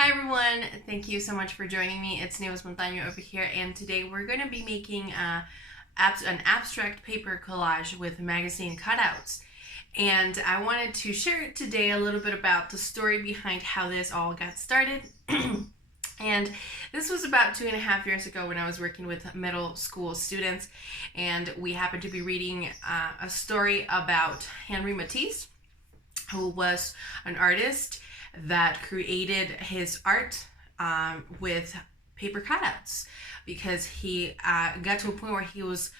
Hi everyone, thank you so much for joining me. It's Neos Montaño over here, and today we're going to be making an abstract paper collage with magazine cutouts. And I wanted to share today a little bit about the story behind how this all got started. And this was about 2.5 years ago when I was working with middle school students, and we happened to be reading a story about Henry Matisse, who was an artist that created his art with paper cutouts because he got to a point where he was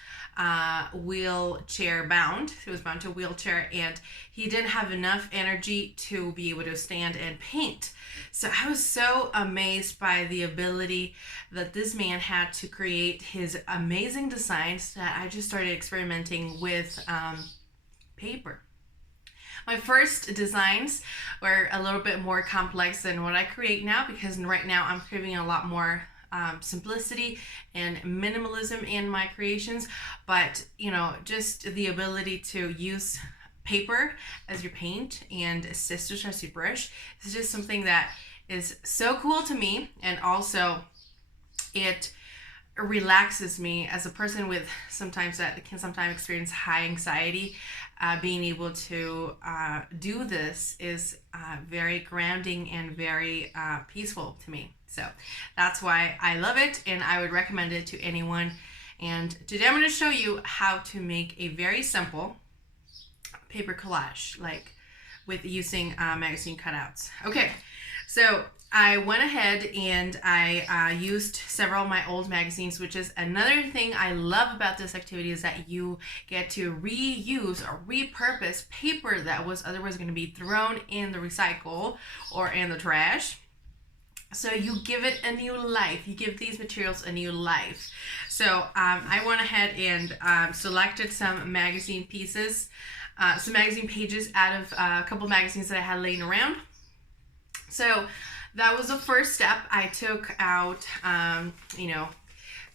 wheelchair bound. He was bound to a wheelchair and he didn't have enough energy to be able to stand and paint. So I was so amazed by the ability that this man had to create his amazing designs that I just started experimenting with paper. My first designs were a little bit more complex than what I create now, because right now I'm creating a lot more simplicity and minimalism in my creations. But just the ability to use paper as your paint and scissors as your brush is just something that is so cool to me, and also it relaxes me as a person with sometimes experience high anxiety. Being able to do this is very grounding and very peaceful to me. So that's why I love it, and I would recommend it to anyone. And today I'm going to show you how to make a very simple paper collage, like with using magazine cutouts. Okay, so I went ahead and I used several of my old magazines, which is another thing I love about this activity, is that you get to reuse or repurpose paper that was otherwise going to be thrown in the recycle or in the trash. So you give it a new life. You give these materials a new life. So I went ahead and selected some magazine pieces, some magazine pages out of a couple magazines that I had laying around. So that was the first step. I took out, when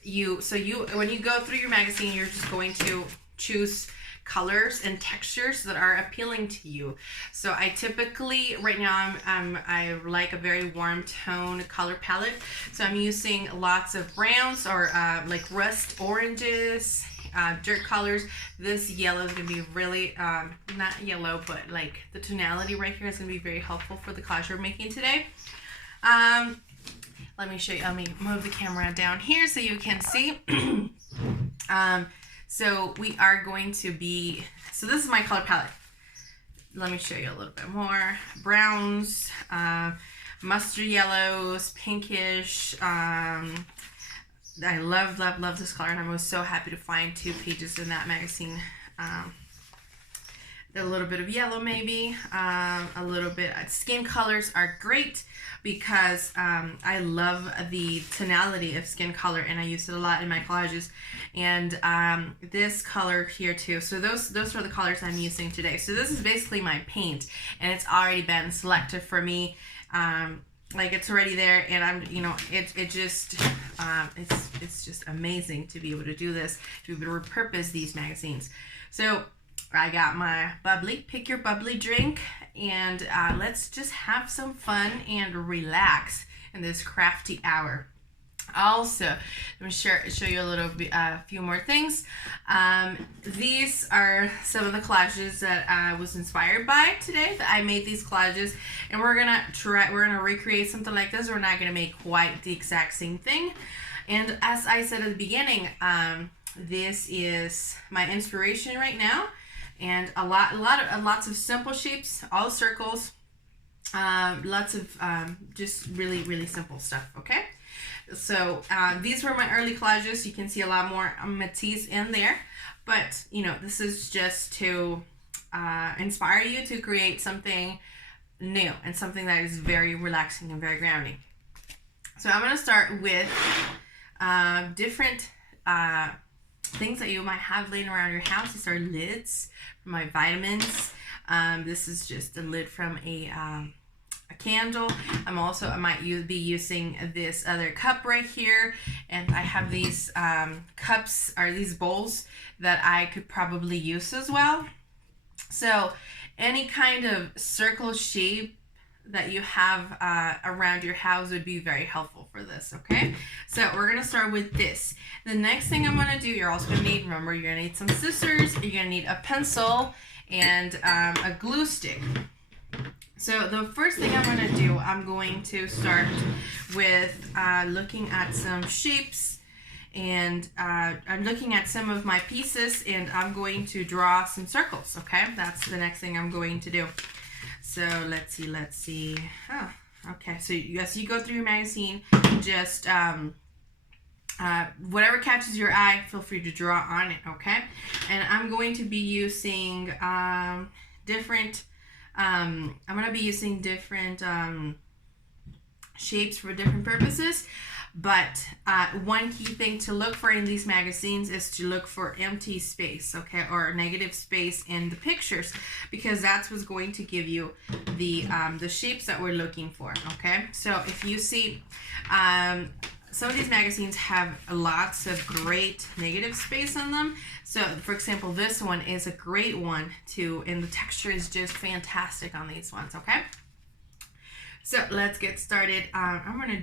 you go through your magazine, you're just going to choose colors and textures that are appealing to you. So I typically, right now, I like a very warm tone color palette. So I'm using lots of browns or like rust oranges, dirt colors. This yellow is going to be really, not yellow, but like the tonality right here is going to be very helpful for the collage we're making today. Let me show you. Let me move the camera down here so you can see. So we are going to be, so this is my color palette. Let me show you a little bit more. Browns, mustard yellows, pinkish. I love this color, and I was so happy to find 2 pages in that magazine. A little bit of yellow, maybe a little bit. Skin colors are great because I love the tonality of skin color, and I use it a lot in my collages. And this color here too. So those are the colors I'm using today. So this is basically my paint, and it's already been selected for me. Like it's already there, and I'm, it's just amazing to be able to do this, to be able to repurpose these magazines. So I got my bubbly, pick your bubbly drink, and let's just have some fun and relax in this crafty hour. Also, let me show you a few more things. These are some of the collages that I was inspired by today. That I made these collages, and we're gonna recreate something like this. We're not gonna make quite the exact same thing. And as I said at the beginning, this is my inspiration right now. And lots of simple shapes, all circles, lots of just really simple stuff. Okay, so these were my early collages. You can see a lot more Matisse in there, but this is just to inspire you to create something new and something that is very relaxing and very grounding. So I'm gonna start with different things that you might have laying around your house. These are lids from my vitamins. This is just a lid from a candle. I might be using this other cup right here, and I have these cups, or these bowls, that I could probably use as well. So any kind of circle shape that you have around your house would be very helpful for this, okay? So we're gonna start with this. The next thing I'm gonna do, you're also gonna need, remember, you're gonna need some scissors, you're gonna need a pencil, and a glue stick. So the first thing I'm gonna do, I'm going to start with looking at some shapes, and I'm looking at some of my pieces, and I'm going to draw some circles, okay? That's the next thing I'm going to do. So let's see. Oh, okay. So as you go through your magazine, just whatever catches your eye, feel free to draw on it, okay? And I'm going to be using different shapes for different purposes. But one key thing to look for in these magazines is to look for empty space, okay, or negative space in the pictures, because that's what's going to give you the shapes that we're looking for, okay? So if you see, some of these magazines have lots of great negative space on them. So for example, this one is a great one too, and the texture is just fantastic on these ones, okay? So let's get started. I'm gonna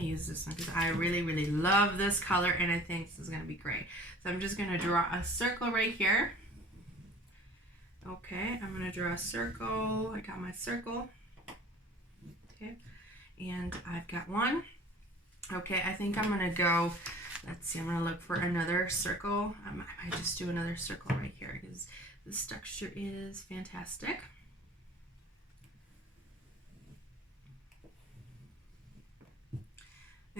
use this one because I really love this color, and I think this is gonna be great. So I'm just gonna draw a circle right here. Okay, I'm gonna draw a circle. I got my circle. Okay, and I've got one. Okay, I think I'm gonna go, let's see, I'm gonna look for another circle. I might just do another circle right here because this texture is fantastic.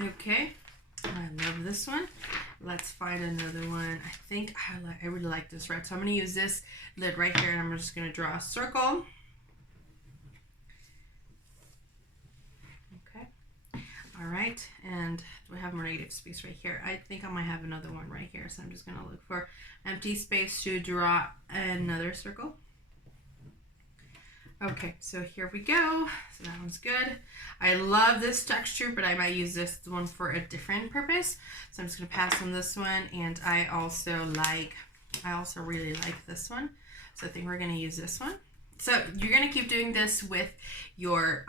Okay, I love this one. Let's find another one. I think I really like this red, so I'm going to use this lid right here, and I'm just going to draw a circle. Okay, all right, and we have more negative space right here. I think I might have another one right here, so I'm just going to look for empty space to draw another circle. Okay, so here we go. So that one's good. I love this texture, but I might use this one for a different purpose. So I'm just gonna pass on this one, and I also really like this one. So I think we're gonna use this one. So you're gonna keep doing this with your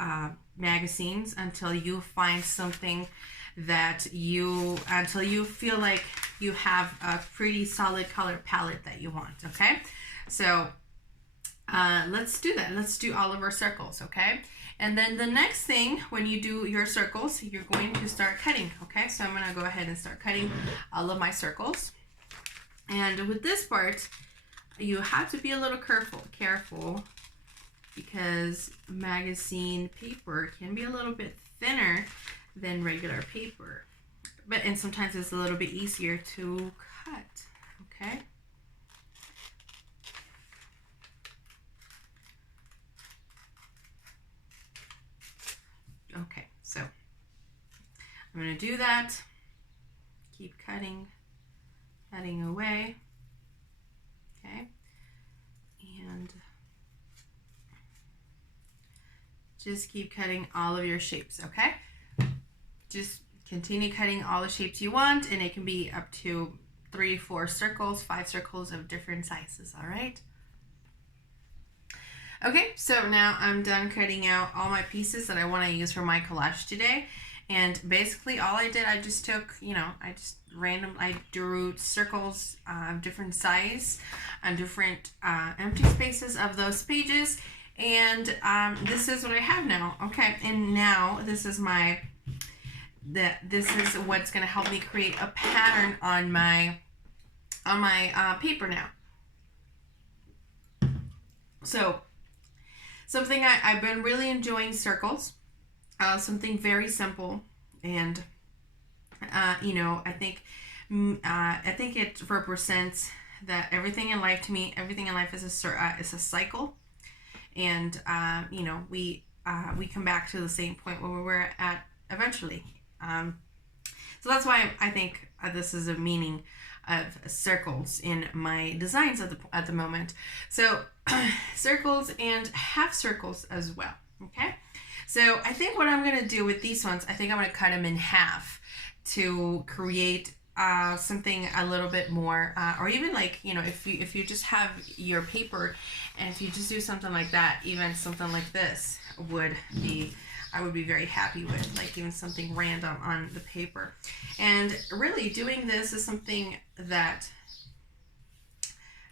magazines until you find something that until you feel like you have a pretty solid color palette that you want, okay? So let's do that. Let's do all of our circles, okay? And then the next thing, when you do your circles, you're going to start cutting, okay? So I'm gonna go ahead and start cutting all of my circles. And with this part, you have to be a little careful because magazine paper can be a little bit thinner than regular paper. And sometimes it's a little bit easier to cut, okay? Okay, so I'm going to do that. Keep cutting away. Okay, and just keep cutting all of your shapes, okay? Just continue cutting all the shapes you want, and it can be up to 3, 4 circles, 5 circles of different sizes, all right? Okay, so now I'm done cutting out all my pieces that I want to use for my collage today. And basically all I did, I just took, I drew circles of different size on different empty spaces of those pages. And this is what I have now. Okay, and now this is what's going to help me create a pattern on my paper now. So something I've been really enjoying circles, something very simple, and I think it represents that everything in life, to me, everything in life is a cycle, and we come back to the same point where we were at eventually. So that's why I think this is a meaning of circles in my designs at the moment. So circles and half circles as well. Okay, so I think what I'm gonna do with these ones, I think I'm gonna cut them in half to create something a little bit more, or even like, if you just have your paper, and if you just do something like that, even something like this, would be, I would be very happy with, like even something random on the paper. And really doing this is something that,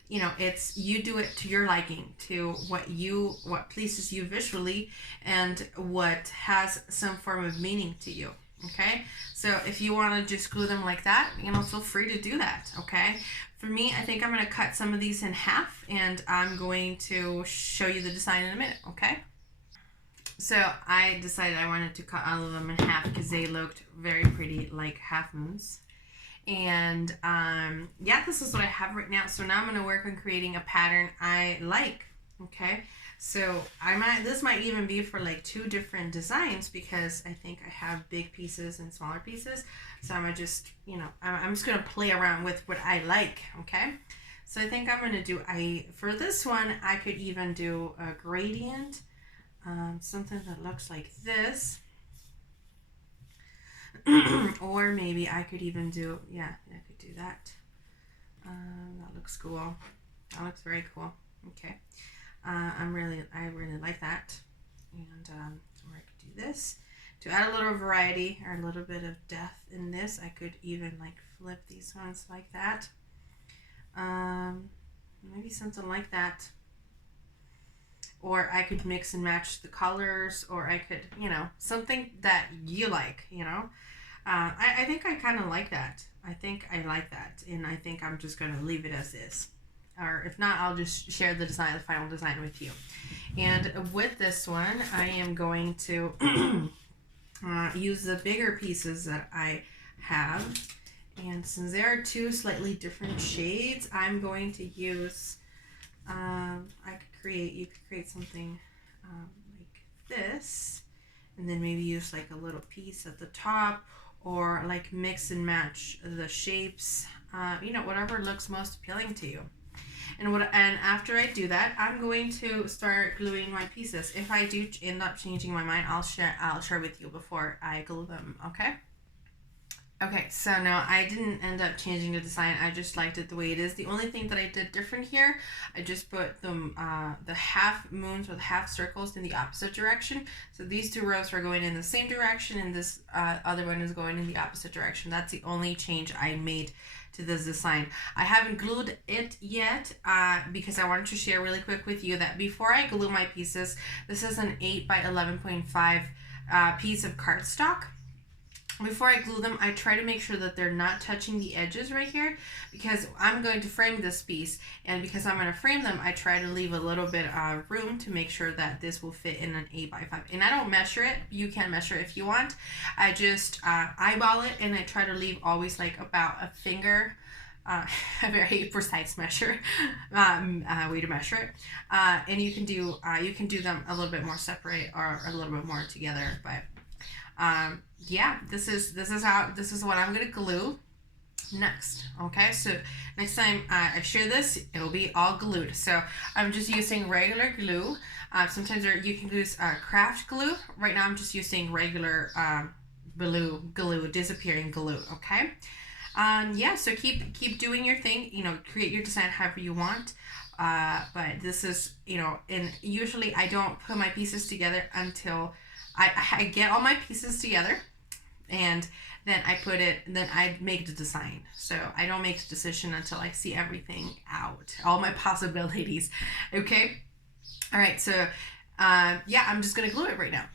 you know, it's, you do it to your liking, to what pleases you visually and what has some form of meaning to you. Okay, so if you want to just glue them like that, you know, feel free to do that. Okay, for me, I think I'm going to cut some of these in half, and I'm going to show you the design in a minute. Okay, so I decided I wanted to cut all of them in half because they looked very pretty, like half moons. And yeah, this is what I have right now. So now I'm going to work on creating a pattern I like. Okay, so this might even be for like 2 different designs, because I think I have big pieces and smaller pieces. So I'm gonna just, you know, I'm just gonna play around with what I like. Okay, so I think I'm gonna do, for this one I could even do a gradient, something that looks like this. Or maybe I could even do, yeah, I could do that. That looks cool. That looks very cool. Okay. I really like that. And or I could do this to add a little variety or a little bit of depth in this. I could even like flip these ones like that. Maybe something like that. Or I could mix and match the colors, or I could, you know, something that you like, you know. I think I kind of like that. I think I like that, and I think I'm just going to leave it as is. Or if not, I'll just share the design, the final design with you. And with this one, I am going to use the bigger pieces that I have. And since there are 2 slightly different shades, I'm going to use, you could create something like this, and then maybe use like a little piece at the top, or like mix and match the shapes, you know, whatever looks most appealing to you. And after I do that, I'm going to start gluing my pieces. If I do end up changing my mind, I'll share with you before I glue them. Okay. Okay, so now I didn't end up changing the design. I just liked it the way it is. The only thing that I did different here, I just put the half moons or the half circles in the opposite direction. So these 2 rows are going in the same direction, and this other one is going in the opposite direction. That's the only change I made to this design. I haven't glued it yet because I wanted to share really quick with you that before I glue my pieces, this is an 8 by 11.5 piece of cardstock. Before I glue them, I try to make sure that they're not touching the edges right here, because I'm going to frame this piece, and because I'm going to frame them, I try to leave a little bit of room to make sure that this will fit in an 8 by 5. And I don't measure it. You can measure it if you want. I just eyeball it, and I try to leave always like about a finger, a very precise measure, way to measure it. And you can do them a little bit more separate or a little bit more together, but yeah, this is what I'm gonna glue next. Okay, so next time I share this, it'll be all glued. So I'm just using regular glue. Sometimes you can use craft glue. Right now I'm just using regular glue, disappearing glue. Okay. Yeah, so keep doing your thing, you know, create your design however you want. But this is, you know, and usually I don't put my pieces together until I get all my pieces together, and then I make the design. So I don't make the decision until I see everything out, all my possibilities. Okay. All right. So, yeah, I'm just going to glue it right now.